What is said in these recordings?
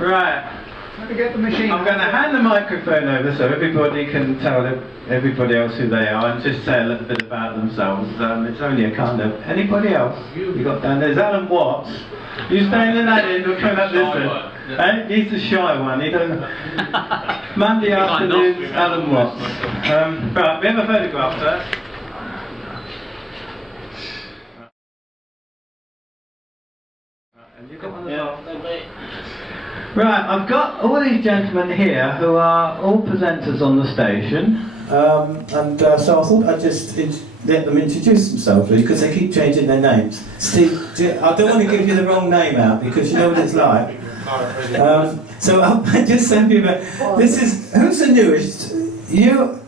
Right. Let me get the machine. I'm going to hand the microphone over so everybody can tell everybody else who they are and just say a little bit about themselves. It's only a kind of... Anybody else? You got down there's Alan Watts. You staying in that end or coming up this end? Yeah. He's the shy one. He doesn't... Monday afternoons, Alan Watts. Right, we have a photograph first. And you've got one as well. Right, I've got all these gentlemen here who are all presenters on the station, so I thought I'd just let them introduce themselves really, because they keep changing their names. Steve, I don't want to give you the wrong name out because you know what it's like. So I'll just send you this is, who's the newest? You?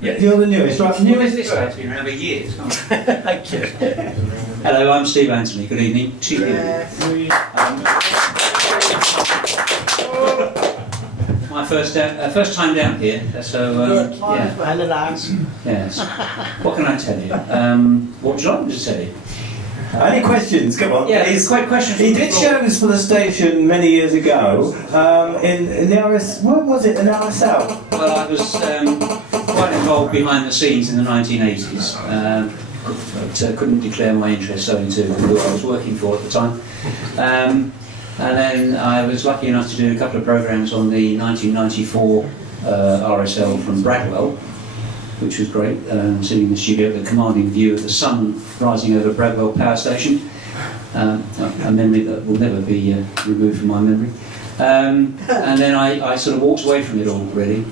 Yes. You're the newest, right? Newest this way, it's been around for years. Thank you. Hello, I'm Steve Anthony. Good evening to you. My first time down here, so yeah. Yes. What can I tell you? What would you like me to tell you? Any questions? Come on. Yeah, it's quite questions. He did shows for the station many years ago in the RS. What was it? In RSL. Well, I was quite involved behind the scenes in the 1980s, but couldn't declare my interest owing to who I was working for at the time. And then I was lucky enough to do a couple of programmes on the 1994 RSL from Bradwell, which was great, sitting in the studio with a commanding view of the sun rising over Bradwell Power Station, a memory that will never be removed from my memory. And then I sort of walked away from it all, really,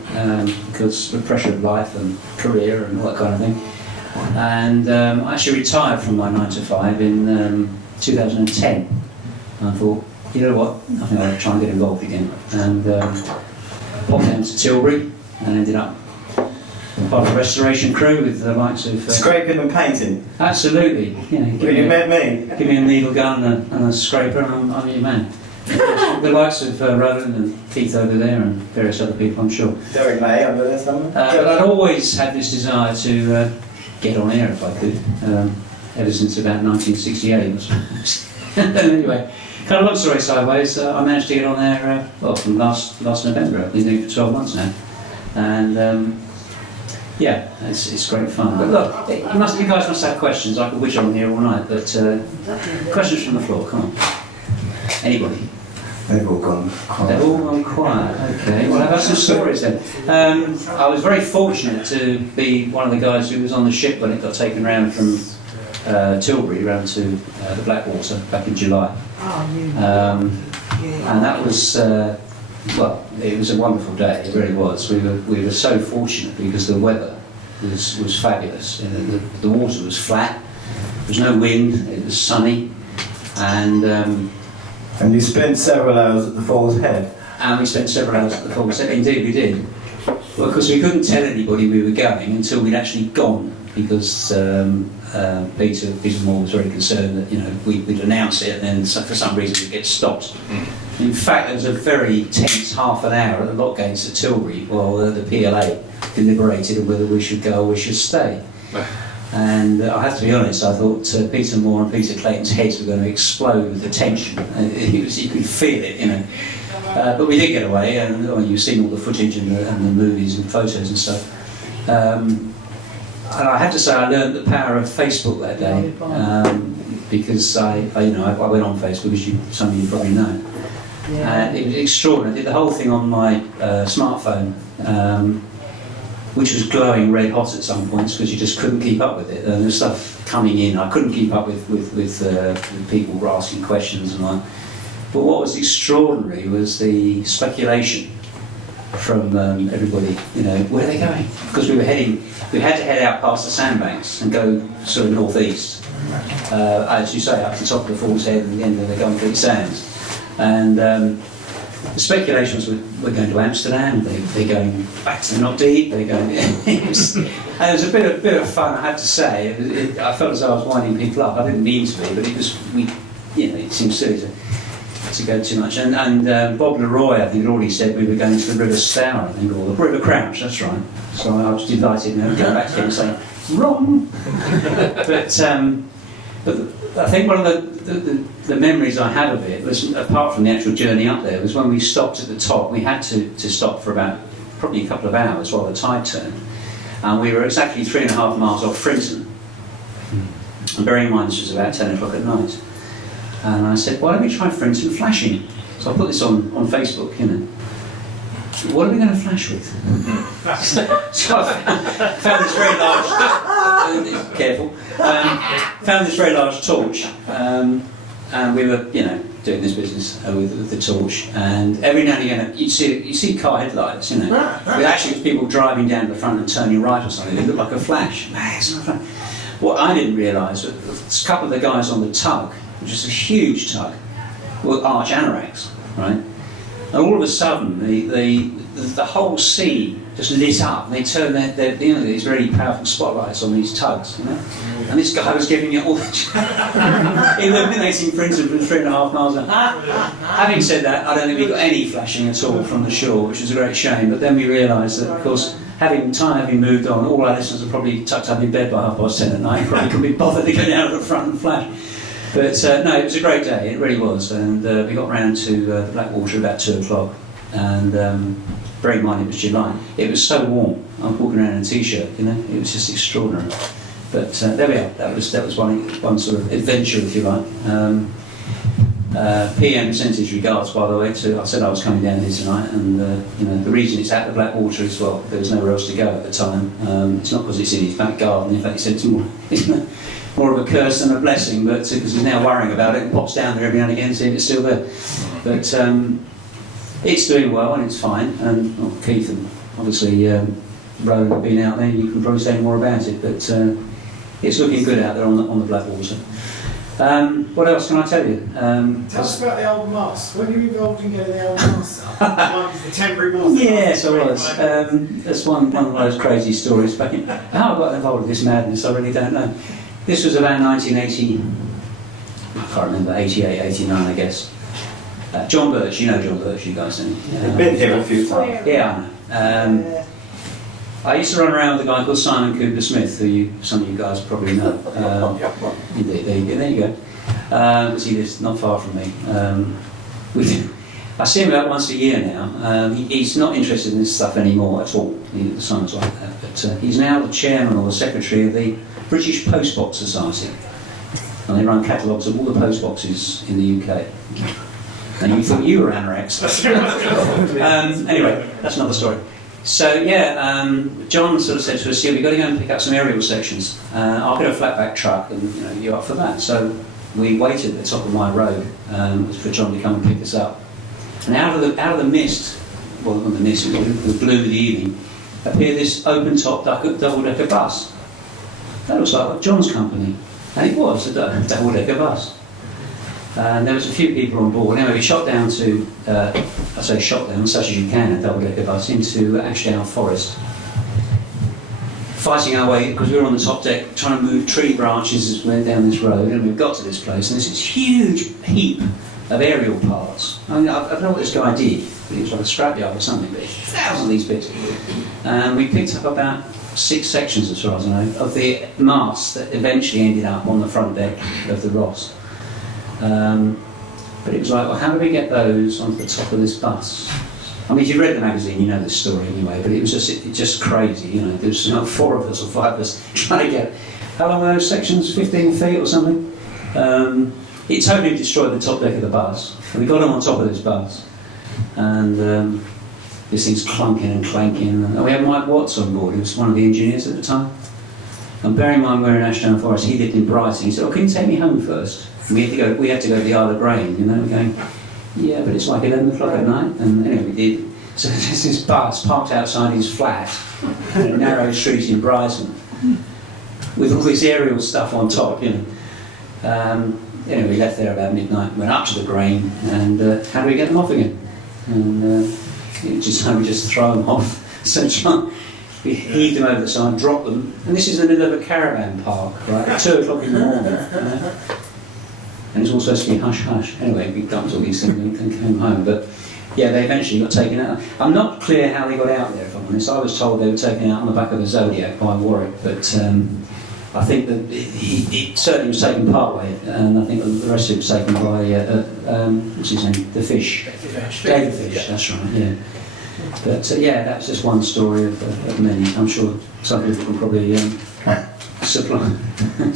because the pressure of life and career and all that kind of thing. And I actually retired from my 9 to 5 in 2010. And I thought, you know what, I think I'll try and get involved again. And popped down to Tilbury and ended up part of the restoration crew with the likes of... Scraping and painting? Absolutely. You know, met me? Give me a needle gun and a scraper and I'm your man. The likes of Roland and Keith over there and various other people, I'm sure. Derek May over there somewhere? But I'd always had this desire to get on air if I could, ever since about 1968. Anyway, kind of long story sideways, I managed to get on there, well, from last November. I've been doing it for 12 months now. And yeah, it's great fun. But look, you guys must have questions. I could wish on here all night, but questions from the floor, come on. Anybody? They've all gone quiet. They've all gone quiet, okay. Well, I've got some stories then. I was very fortunate to be one of the guys who was on the ship when it got taken round from Tilbury round to the Blackwater back in July. And that was, well, it was a wonderful day, it really was. We were so fortunate because the weather was fabulous. The water was flat, there was no wind, it was sunny, and you spent several hours at the Falls Head? And we spent several hours at the Falls Head, indeed we did. Well, because we couldn't tell anybody we were going until we'd actually gone, because Peter Moore was very concerned that, you know, we'd announce it and then for some reason we'd get stopped. In fact, there was a very tense half an hour at the lock gates at Tilbury while the PLA deliberated on whether we should go or we should stay. And I have to be honest, I thought Peter Moore and Peter Clayton's heads were going to explode with the tension. You could feel it, you know. But we did get away, and you've seen all the footage and the movies and photos and stuff. And I have to say, I learned the power of Facebook that day, because I went on Facebook, as some of you probably know. And it was extraordinary. I did the whole thing on my smartphone, which was glowing red hot at some points because you just couldn't keep up with it. And there was stuff coming in. I couldn't keep up with people were asking questions and all. But what was extraordinary was the speculation from everybody. You know, where are they going? Because we had to head out past the sandbanks and go sort of northeast, as you say, up to the top of the Falls Head and the end of the Gunfleet Sands. And the speculations we're going to Amsterdam, they're going back to the Not Deep, they're going... and it was a bit of fun, I have to say. I felt as though I was winding people up. I didn't mean to be, but it seemed silly to go too much. And Bob Leroy, I think, had already said we were going to the River Stour, I think, or the River Crouch, that's right. So I was delighted now to go back to him and say, wrong! But I think one of the memories I have of it was, apart from the actual journey up there, was when we stopped at the top. We had to stop for about probably a couple of hours while the tide turned, and we were exactly 3.5 miles off Frinton. And bearing in mind this was about 10 o'clock at night, and I said, why don't we try Frinton flashing? So I put this on Facebook, you know. What are we going to flash with? So I found this very large, careful, found this very large torch, and we were, you know, doing this business with the torch, and every now and again you see car headlights, you know, with actually people driving down to the front and turning right or something. It looked like a flash. What I didn't realise was a couple of the guys on the tug, which is a huge tug, were arch anoraks, right? And all of a sudden, the whole sea just lit up. They turned these very powerful spotlights on these tugs, you know. And this guy was giving it all illuminating Frinton from 3.5 miles out. Having said that, I don't think we got any flashing at all from the shore, which was a great shame. But then we realised that, of course, having moved on, all our listeners are probably tucked up in bed by 10:30 at night. Probably couldn't be bothered to get out of the front and flash. But no, it was a great day, it really was, and we got round to the Blackwater about 2 o'clock, and bearing in mind it was July, it was so warm. I was walking around in a t-shirt, you know, it was just extraordinary. But there we are, that was one sort of adventure, if you like. PM sent regards, by the way, I said I was coming down here tonight, and you know, the reason it's at the Blackwater as well, there was nowhere else to go at the time. It's not because it's in his back garden, in fact he said it's more of a curse than a blessing, but because he's now worrying about it and pops down there every now and again, seeing it's still there. But it's doing well and it's fine, and well, Keith and obviously Rowan have been out there, you can probably say more about it, but it's looking good out there on the Blackwater. What else can I tell you? Tell us about the old mast. When you were involved in getting the old mast up? The temporary mast? Yes, I was. That's one of those crazy stories back in... How I got involved with this madness, I really don't know. This was about 1980, I can't remember, 88, 89 I guess. John Birch, you know John Birch, you guys, don't you? I've been here a few times. Yeah, I know. I used to run around with a guy called Simon Cooper Smith, who some of you guys probably know. There you go. Because he lives not far from me. I see him about once a year now. He's not interested in this stuff anymore at all. Simon's like that. But he's now the chairman or the secretary of the British Postbox Society. And they run catalogues of all the post boxes in the UK. And you thought you were anoraks. Anyway, that's another story. So yeah, John sort of said to us, "Yeah, we've got to go and pick up some aerial sections. I'll get a flatback truck, and you know, you're up for that." So we waited at the top of my road for John to come and pick us up. And out of the mist, well, not the mist, the blue of the evening, appeared this open-top double-decker bus. That was like John's company, and it was a double-decker bus. And there was a few people on board. Anyway, we shot down to, I say shot down, such as you can, a double-decker bus, into Ashdown Forest. Fighting our way, because we were on the top deck, trying to move tree branches as we went down this road, and we got to this place, and there's this huge heap of aerial parts. I mean, I don't know what this guy did, but it was like a scrapyard or something, but thousands of these bits. And we picked up about 6 sections, as far as I know, of the masts that eventually ended up on the front deck of the Ross. But it was like, well, how do we get those onto the top of this bus? I mean, if you read the magazine, you know this story anyway, but it was just crazy, you know. There was 4 of us or 5 of us trying to get... How long were those sections? 15 feet or something? It totally destroyed the top deck of the bus. And we got them on top of this bus. And this thing's clunking and clanking. And we had Mike Watts on board, who was one of the engineers at the time. And bearing in mind we're in Ashdown Forest, he lived in Brighton. He said, "Oh, can you take me home first?" We had to go to the Isle of Grain, you know. We're going, "Yeah, but it's like 11 o'clock at night." And anyway, we did. So there's this bus parked outside his flat in a narrow street in Brighton with all this aerial stuff on top, you know. Anyway, we left there about midnight, went up to the Grain, and how do we get them off again? And we just throw them off. So we heaved them over the side, dropped them, and this is in the middle of a caravan park, right, at 2 o'clock in the morning. And it's all supposed to be hush-hush. Anyway, we dumped all these things and came home. But yeah, they eventually got taken out. I'm not clear how they got out there, if I'm honest. I was told they were taken out on the back of a Zodiac by Warwick, but I think that it certainly was taken part way, and I think the rest of it was taken by what's his name, the Fish, David Fish. That's right. Yeah. But yeah, that's just one story of many. I'm sure some people can probably supply.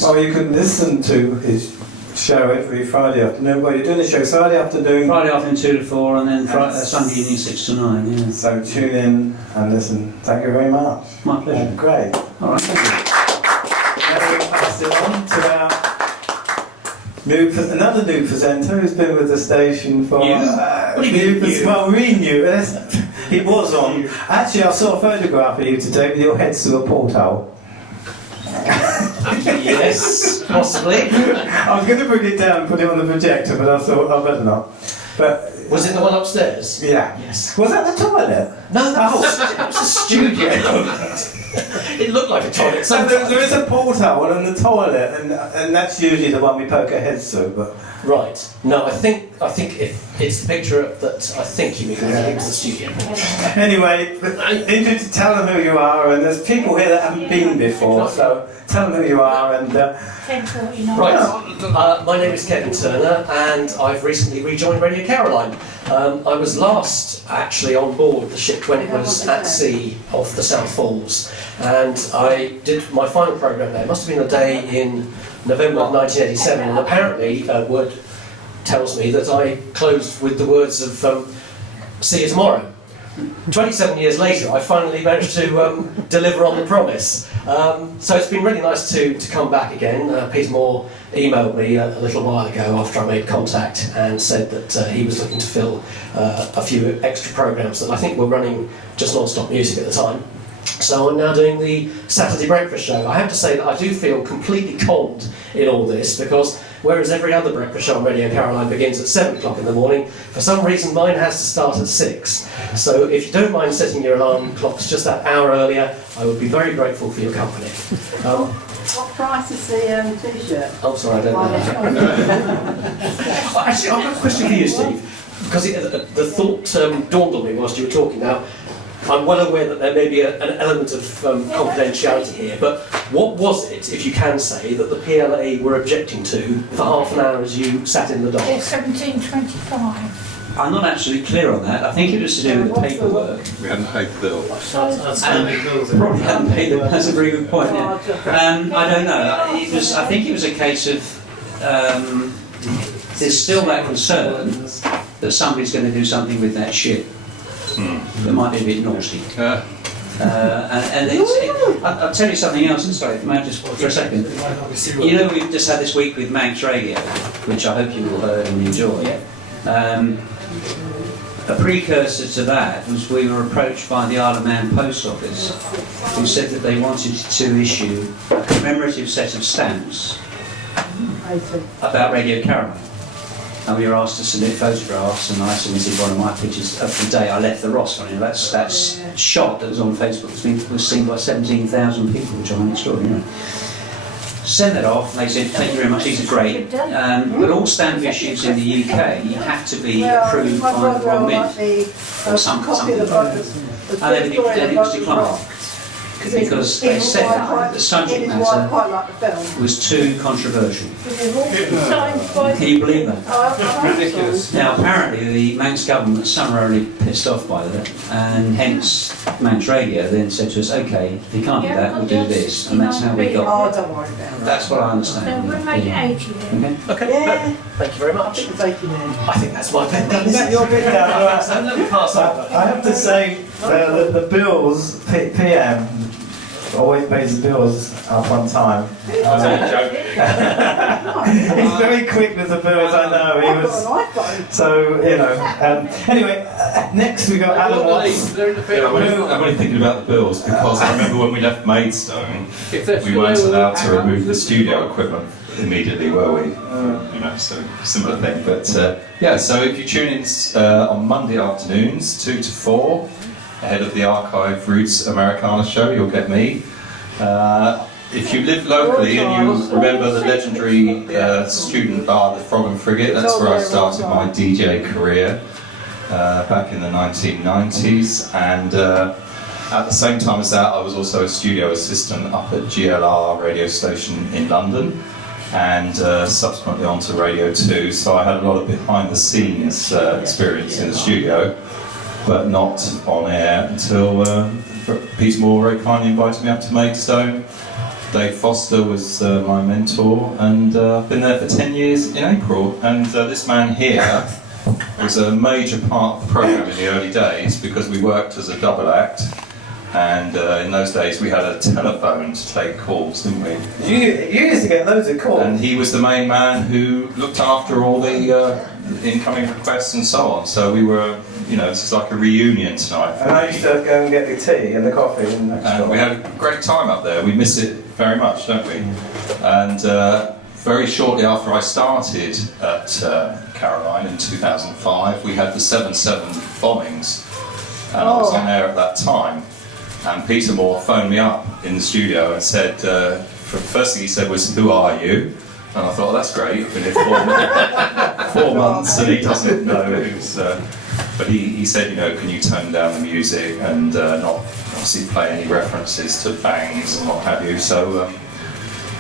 Well, you can listen to his show every Friday afternoon. Well, you're doing the show Friday afternoon. Friday afternoon 2 to 4, and then Sunday evening 6 to 9. Yeah. So tune in and listen. Thank you very much. My pleasure. Great. All right. Thank you. Now we pass it on to our another new presenter who's been with the station for. What do you mean new? Well, we knew. He was on. Actually, I saw a photograph of you today with your head through a porthole. Yes, possibly. I was going to bring it down and put it on the projector, but I thought I better not. But was it the one upstairs? yeah. Yes. Was that the toilet? No, that was a studio. It looked like a toilet. So there is a porthole in the toilet, and that's usually the one we poke our heads through. But right. No, I think if it's the picture that I think you mean, I think it was the studio. Anyway, tell them who you are, and there's people here that haven't been before, so tell them who you are and. 10:49. Right. My name is Kevin Turner, and I've recently rejoined Radio Caroline. I was last actually on board the ship when it was at sea off the South Falls, and I did my final programme there. It must have been a day in November of 1987, and apparently word tells me that I closed with the words of "See you tomorrow." 27 years later, I finally managed to deliver on the promise. So it's been really nice to come back again. Peter Moore emailed me a little while ago after I made contact and said that he was looking to fill a few extra programmes that I think were running just non-stop music at the time. So I'm now doing the Saturday breakfast show. I have to say that I do feel completely cold in all this, because whereas every other breakfast show on Radio Caroline begins at 7 o'clock in the morning, for some reason mine has to start at 6. So if you don't mind setting your alarm clocks just that hour earlier, I would be very grateful for your company. What price is the t-shirt? Oh, sorry, I don't know. Actually, I've got a question for you, Steve, because the thought dawned on me whilst you were talking. Now, I'm well aware that there may be an element of confidentiality here, but what was it, if you can say, that the PLA were objecting to for half an hour as you sat in the dock? It's 17.25. I'm not actually clear on that. I think it was to do with the paperwork. We hadn't paid the bill. Probably hadn't paid them. That's a very good point. Yeah. I don't know. I think it was a case of there's still that concern that somebody's going to do something with that ship. That might be a bit naughty. I'll tell you something else. Sorry, may I just for a second? You know, we've just had this week with Manx Radio, which I hope you all heard and enjoyed. A precursor to that was we were approached by the Isle of Man Post Office, who said that they wanted to issue a commemorative set of stamps about Radio Caroline. And we were asked to submit photographs, and I submitted one of my pictures of the day I left the Ross. That shot that was on Facebook was seen by 17,000 people, which I find extraordinary. Sent that off, and they said, thank you very much, these are great. But all stamp issues in the UK have to be approved by the Royal Mint, or something. And then it was declined. Because they said that the subject matter was too controversial. Can you believe that? Ridiculous. Now apparently the Manx government summarily pissed off by that, and hence Manx Radio then said to us, okay, if you can't do that, we'll do this, and that's how we got. Oh, don't worry about it. That's what I understand. So we'll make it 80 then. Okay, Yeah. thank you very much. It's 80 then. I think that's my pen. Is that your bit down? Let me pass over. I have to say, the bills, PM, always pays the bills up on time. He's very quick with the bills, I know. He was, so, you know. Anyway, next we got Alan Watts. I'm only thinking about the bills because I remember when we left Maidstone, we weren't allowed to remove the studio equipment immediately, were we? So similar thing. But yeah, so if you tune in on Monday afternoons, 2 to 4, ahead of the Archive Roots Americana show, you'll get me. If you live locally and you remember the legendary student bar, the Frog and Frigate, that's where I started my DJ career back in the 1990s. And At the same time as that, I was also a studio assistant up at GLR radio station in London, and subsequently onto Radio 2, so I had a lot of behind-the-scenes experience in the studio, but not on air until Peter Moore very kindly invited me up to Maidstone. Dave Foster was my mentor, and I've been there for 10 years in April, and this man here was a major part of the programme in the early days because we worked as a double act. And in those days we had a telephone to take calls, didn't we? You used to get loads of calls. And he was the main man who looked after all the incoming requests and so on. So we were, this is like a reunion tonight. And I used to go and get the tea and the coffee and that And we had a great time up there. We miss it very much, don't we? And very shortly after I started at Caroline in 2005, we had the 7/7 bombings. And I was on air at that time. And Peter Moore phoned me up in the studio and said, the first thing he said was, "Who are you?" And I thought, well, that's great, I've been here 4 months and he doesn't know who's... but he said, can you tone down the music and not obviously play any references to bangs and what have you. So,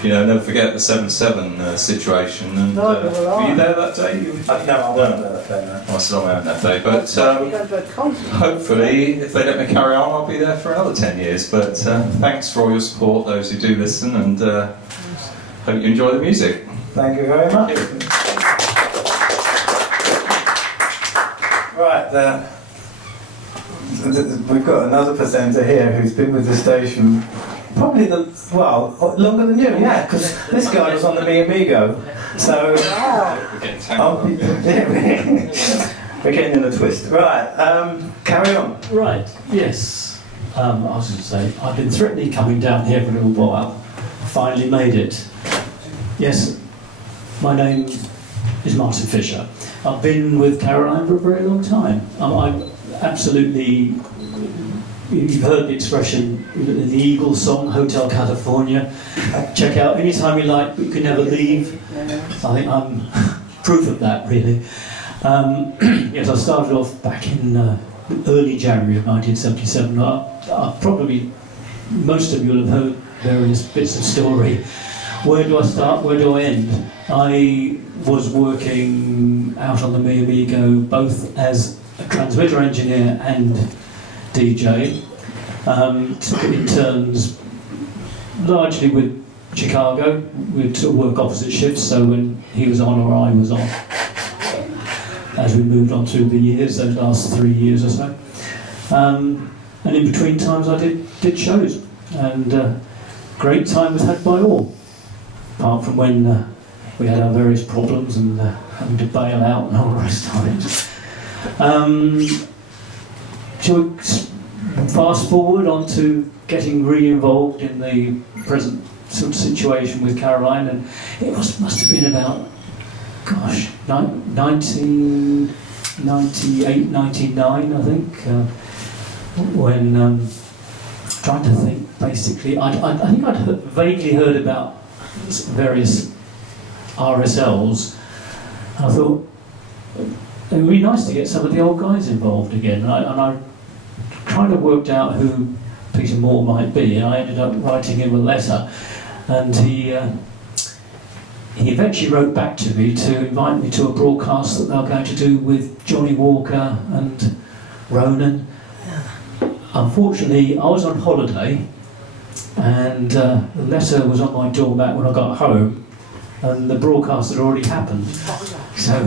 never forget the 7/7 situation. And were you there that day? No, I wasn't there that day, no. I was on my own that day, but hopefully, if they let me carry on, I'll be there for another 10 years. But thanks for all your support, those who do listen, and hope you enjoy the music. Thank you very much. Right, we've got another presenter here who's been with the station probably longer than you, yeah, because this guy was on the Mi Amigo. So, we're getting in a twist. Right, carry on. Right, yes. I was going to say, I've been threatening coming down here for a little while. Finally made it. Yes, my name is Martin Fisher. I've been with Caroline for a very long time. I'm absolutely... You've heard the expression, the Eagles song, Hotel California. Check out anytime you like, but you can never leave. I think I'm proof of that, really. Yes, I started off back in early January of 1977. Probably most of you will have heard various bits of story. Where do I start? Where do I end? I was working out on the Mi Amigo both as a transmitter engineer and DJ, took it in turns, largely with Chicago. We'd sort of work opposite shifts, so when he was on or I was on, as we moved on through the years, those last 3 years or so. And in between times I did shows, and great time was had by all, apart from when we had our various problems and having to bail out and all the rest of it. Shall we fast forward on to getting re-involved in the present sort of situation with Caroline, and it must have been about, 1998, 99, I think, when, trying to think, basically, I think I'd vaguely heard about various RSLs, and I thought, it would be nice to get some of the old guys involved again, and I kind of worked out who Peter Moore might be, and I ended up writing him a letter, and he eventually wrote back to me to invite me to a broadcast that they were going to do with Johnny Walker and Ronan. Unfortunately, I was on holiday, and the letter was on my doormat when I got home, and the broadcast had already happened. So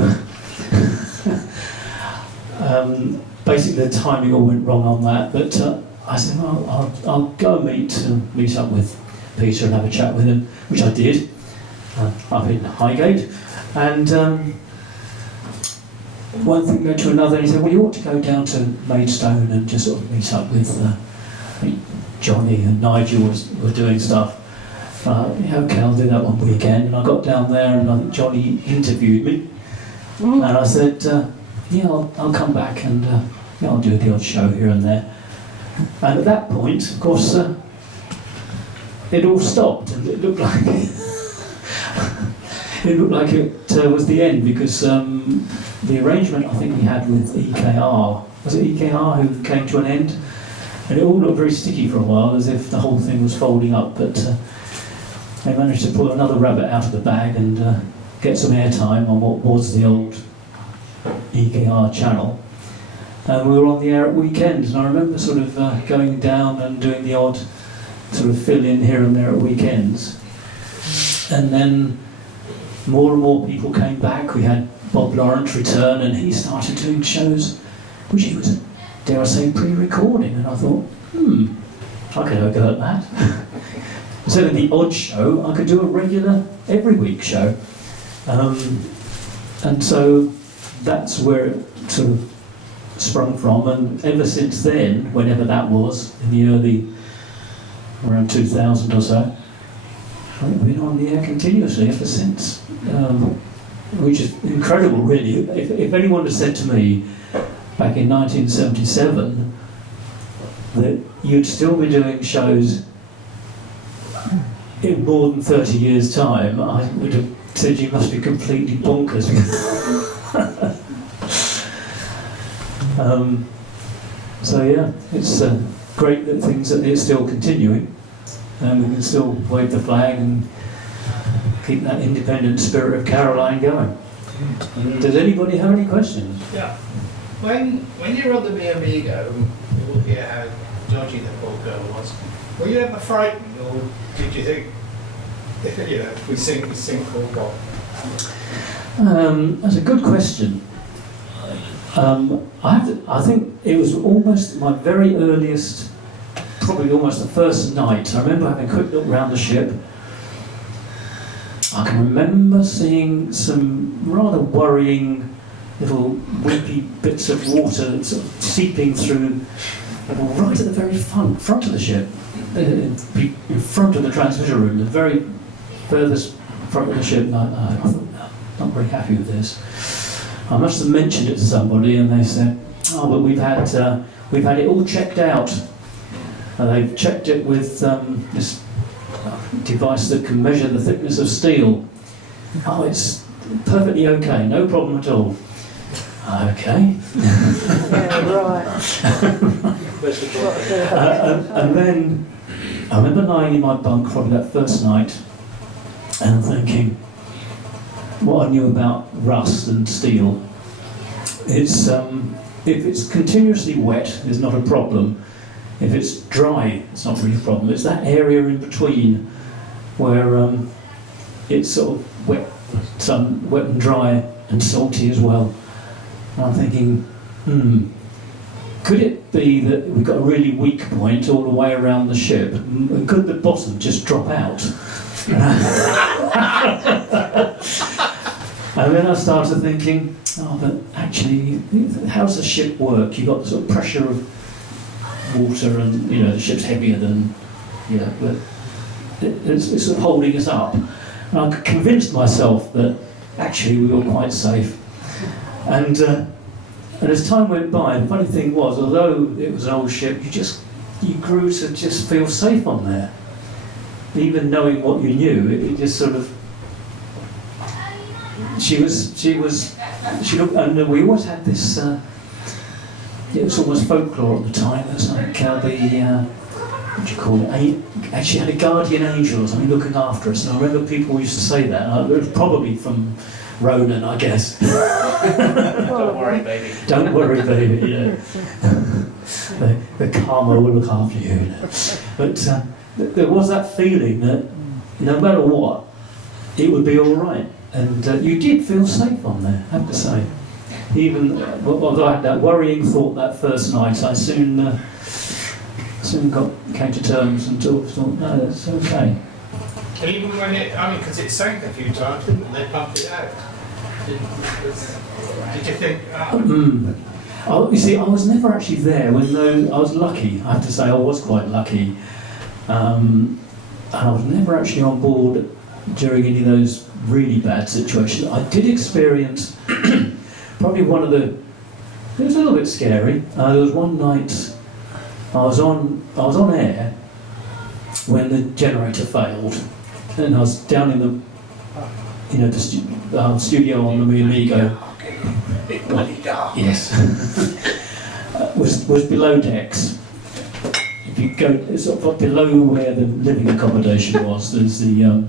basically the timing all went wrong on that, but I said, well, I'll go meet up with Peter and have a chat with him, which I did, up in Highgate, and one thing led to another, and he said, well, you ought to go down to Maidstone and just sort of meet up with Johnny and Nigel were doing stuff. Yeah, okay, I'll do that one weekend, and I got down there and I think Johnny interviewed me, and I said, yeah, I'll come back and I'll do the odd show here and there. And at that point, of course, it all stopped, and it looked like it was the end, because the arrangement I think we had with EKR, was it EKR who came to an end? And it all looked very sticky for a while, as if the whole thing was folding up, but they managed to pull another rabbit out of the bag and get some airtime on what was the old EKR channel. And we were on the air at weekends, and I remember sort of going down and doing the odd sort of fill-in here and there at weekends. And then more and more people came back. We had Bob Lawrence return, and he started doing shows which he was, dare I say, pre-recording, and I thought, I could have a go at that. Instead of the odd show, I could do a regular, every week show. And so that's where it sort of sprung from, and ever since then, whenever that was, in the early, around 2000 or so, I've been on the air continuously ever since, which is incredible, really. If anyone had said to me back in 1977 that you'd still be doing shows in more than 30 years' time, I would have said you must be completely bonkers. So yeah, it's great that things are still continuing, and we can still wave the flag and keep that independent spirit of Caroline going. Does anybody have any questions? Yeah. When you were on the Mi Amigo, you will hear how dodgy the poor girl was. Were you ever frightened, or did you think, if we sink or what? That's a good question. I think it was almost my very earliest, probably almost the first night. I remember having a quick look around the ship. I can remember seeing some rather worrying little wimpy bits of water sort of seeping through right at the very front of the ship, in front of the transmitter room, the very furthest front of the ship. I thought, not very happy with this. I must have mentioned it to somebody, and they said, "Oh, but we've had it all checked out. They've checked it with this device that can measure the thickness of steel. Oh, it's perfectly okay, no problem at all." Okay. Yeah, right. And then I remember lying in my bunk probably that first night and thinking, what I knew about rust and steel, it's if it's continuously wet, it's not a problem. If it's dry, it's not really a problem. It's that area in between where it's sort of wet and dry and salty as well. And I'm thinking, could it be that we've got a really weak point all the way around the ship? And could the bottom just drop out? And then I started thinking, but actually, how does the ship work? You've got the sort of pressure of water, and the ship's heavier than, but it's sort of holding us up. And I convinced myself that actually we were quite safe. And as time went by, the funny thing was, although it was an old ship, you grew to just feel safe on there. Even knowing what you knew, it just sort of. She looked, and we always had this. It was almost folklore at the time. It was like what do you call it? Actually, had a guardian angel or something looking after us. And I remember people used to say that. It was probably from Ronan, I guess. Don't worry, baby. Don't worry, baby. Yeah. the karma will look after you. But there was that feeling that no matter what, it would be all right. And you did feel safe on there, I have to say. Even although I had that worrying thought that first night, I soon came to terms and thought, no, that's okay. And even when because it sank a few times, didn't it? They pumped it out. Did you think? Oh, you see, I was never actually there when I was lucky. I have to say, I was quite lucky. And I was never actually on board during any of those really bad situations. I did experience probably it was a little bit scary. There was one night I was on air when the generator failed, and I was down in the studio on the Mi Amigo. Bit bloody dark. Yes. was below decks, if you go sort of up below where the living accommodation was, there's the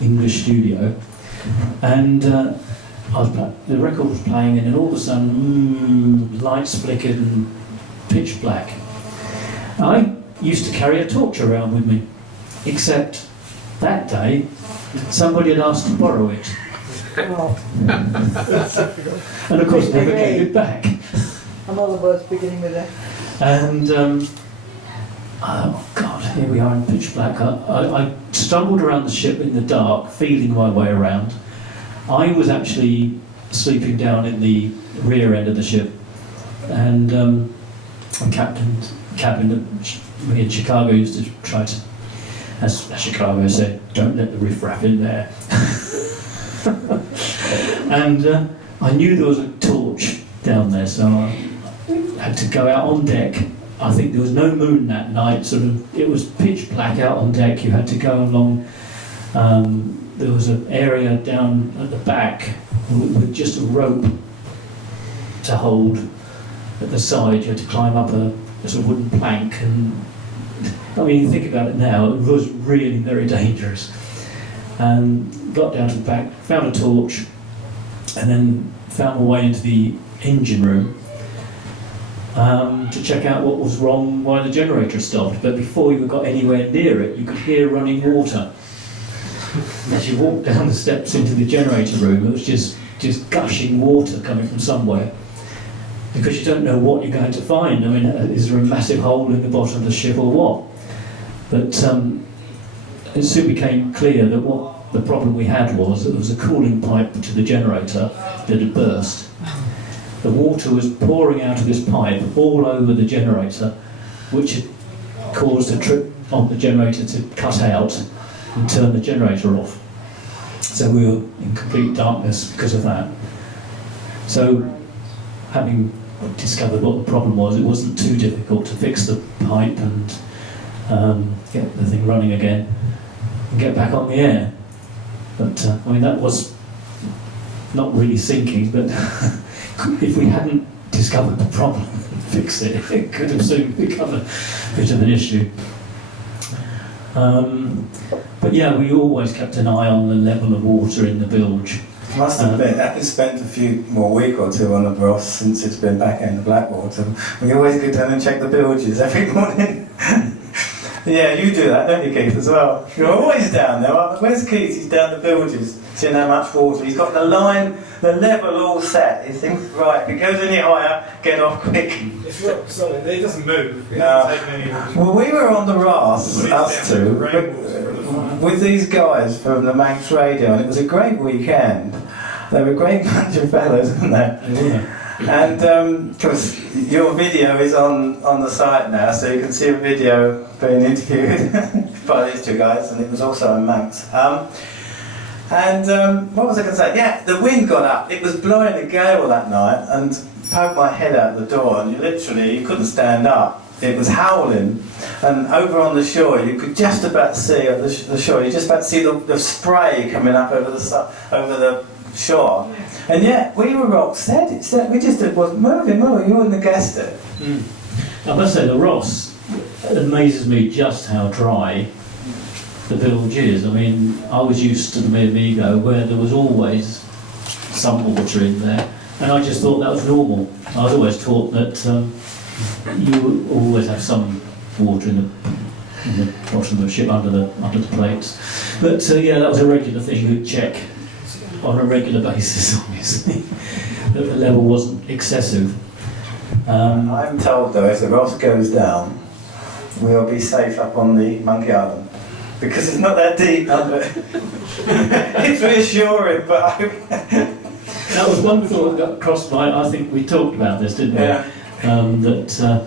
English studio, and the record was playing, and then all of a sudden, lights flickered and pitch black. I used to carry a torch around with me, except that day somebody had asked to borrow it, Oh, and of course never gave it back. another word's beginning with A. And oh God, here we are in pitch black. I stumbled around the ship in the dark, feeling my way around. I was actually sleeping down in the rear end of the ship, and the cabin that me in Chicago used to try to, as Chicago said, don't let the riffraff in there. And I knew there was a torch down there, so I had to go out on deck. I think there was no moon that night, it was pitch black out on deck. You had to go along, there was an area down at the back with just a rope to hold at the side. You had to climb up a sort of wooden plank, and I mean, you think about it now, it was really very dangerous. Got down to the back, found a torch, and then found my way into the engine room to check out what was wrong, why the generator stopped. But before you got anywhere near it, you could hear running water. As you walked down the steps into the generator room, it was just gushing water coming from somewhere, because you don't know what you're going to find. I mean, is there a massive hole in the bottom of the ship or what? But it soon became clear that what the problem we had was that there was a cooling pipe to the generator that had burst. The water was pouring out of this pipe all over the generator, which had caused a trip on the generator to cut out and turn the generator off. So we were in complete darkness because of that. So, having discovered what the problem was, it wasn't too difficult to fix the pipe and get the thing running again and get back on the air. But I mean, that was not really sinking, but if we hadn't discovered the problem and fixed it, it could have soon become a bit of an issue. But yeah, we always kept an eye on the level of water in the bilge. Must admit, having spent a few more week or two on the Ross since it's been back in the Blackwater, we always go down and check the bilges every morning. Yeah, you do that, don't you, Keith, as well? You're always down there. Where's Keith? He's down the bilges, seeing how much water. He's got the line, the level all set. He thinks, right, if it goes any higher, get off quick. It's rock solid, it doesn't move. It doesn't take any well, we were on the Ross, us two, with these guys from the Manx Radio, and it was a great weekend. They were a great bunch of fellas, weren't they? Yeah. And of course, your video is on the site now, so you can see a video being interviewed by these two guys, and it was also in Manx. What was I going to say? Yeah, the wind got up. It was blowing a gale that night, and poked my head out the door, and you couldn't stand up. It was howling, and over on the shore, you could just about see at the shore. You just about see the spray coming up over the shore. And yet, we were rock steady. We just wasn't moving. You wouldn't have guessed it. I must say, the Ross, it amazes me just how dry the bilge is. I mean, I was used to the Mi Amigo, where there was always some water in there, and I just thought that was normal. I was always taught that you would always have some water in the bottom of the ship under the plates. But yeah, that was a regular thing we'd check on a regular basis, obviously, that the level wasn't excessive. I'm told though, if the Ross goes down, we'll be safe up on the Monkey Island, because it's not that deep under it. It's reassuring, but that was one thought that crossed I think we talked about this, didn't we? Yeah. That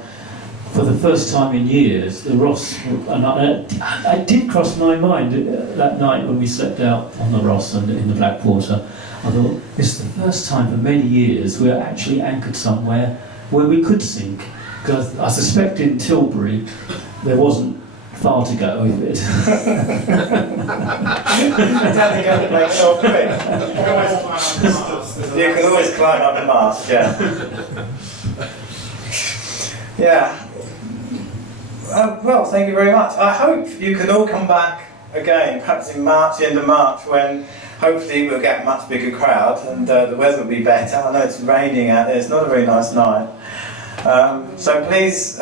for the first time in years, the Ross, and I did cross my mind that night when we slept out on the Ross and in the Blackwater. I thought, this is the first time for many years we're actually anchored somewhere where we could sink. Because I suspect in Tilbury there wasn't far to go with it. You can always climb up the mast, yeah. Yeah. Well, thank you very much. I hope you can all come back again, perhaps in March, end of March, when hopefully we'll get a much bigger crowd and the weather will be better. I know it's raining out there, it's not a very nice night. So please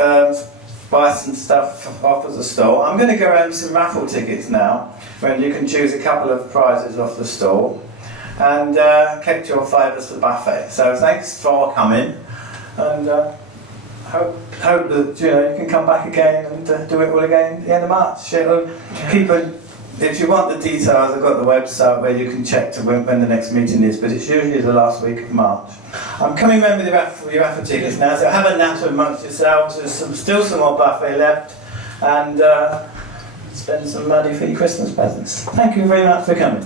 buy some stuff off at the stall. I'm going to go around with some raffle tickets now, when you can choose a couple of prizes off the stall, and kept your favours for buffet. So thanks for coming, and hope that you can come back again and do it all again at the end of March. If you want the details, I've got the website where you can check to when the next meeting is, but it's usually the last week of March. I'm coming round with your raffle tickets now, so have a natter amongst yourselves. There's still some more buffet left, and spend some money for your Christmas presents. Thank you very much for coming.